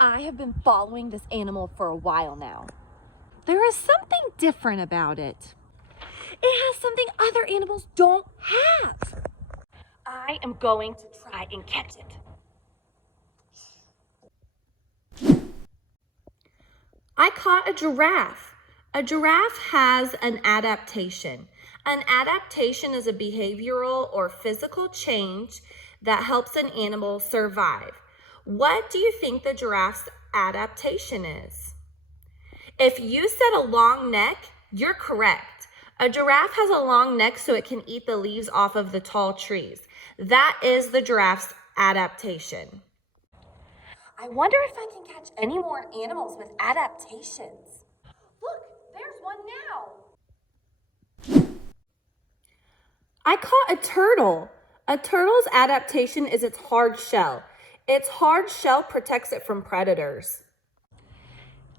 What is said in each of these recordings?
I have been following this animal for a while now. There is something different about it. It has something other animals don't have. I am going to try and catch it. I caught a giraffe. A giraffe has an adaptation. An adaptation is a behavioral or physical change that helps an animal survive. What do you think the giraffe's adaptation is? If you said a long neck, you're correct. A giraffe has a long neck so it can eat the leaves off of the tall trees. That is the giraffe's adaptation. I wonder if I can catch any more animals with adaptations. Look, there's one now. I caught a turtle. A turtle's adaptation is its hard shell. Its hard shell protects it from predators.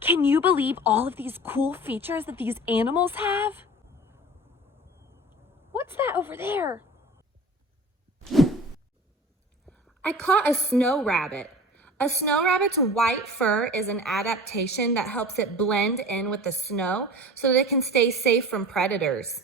Can you believe all of these cool features that these animals have? What's that over there? I caught a snow rabbit. A snow rabbit's white fur is an adaptation that helps it blend in with the snow so that it can stay safe from predators.